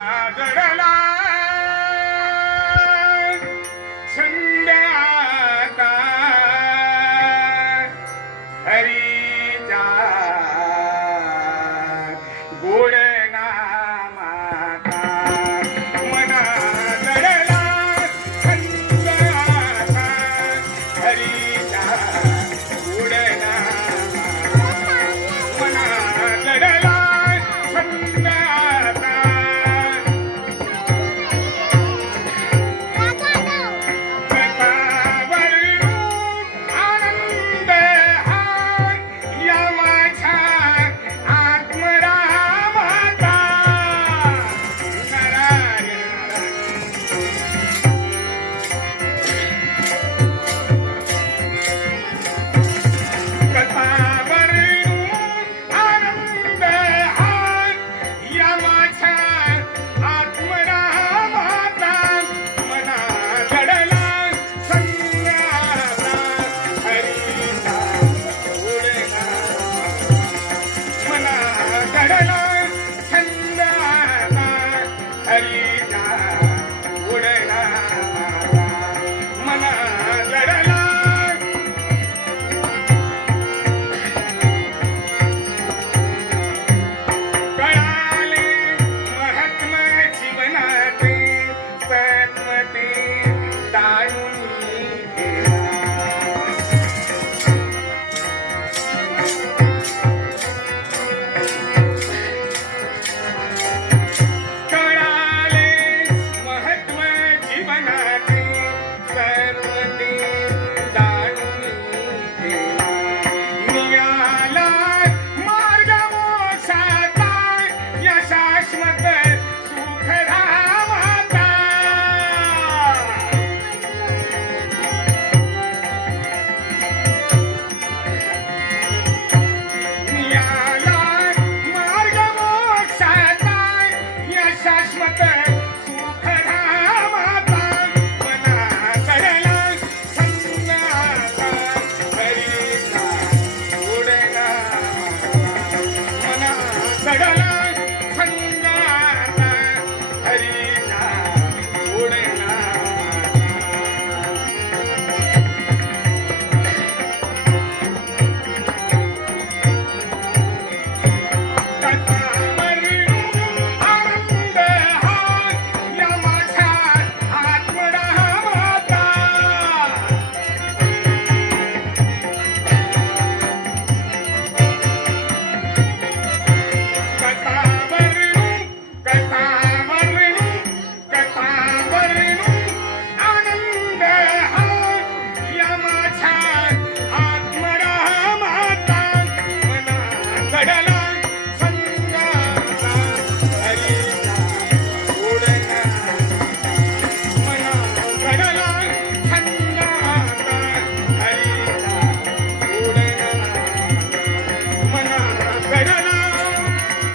Adalala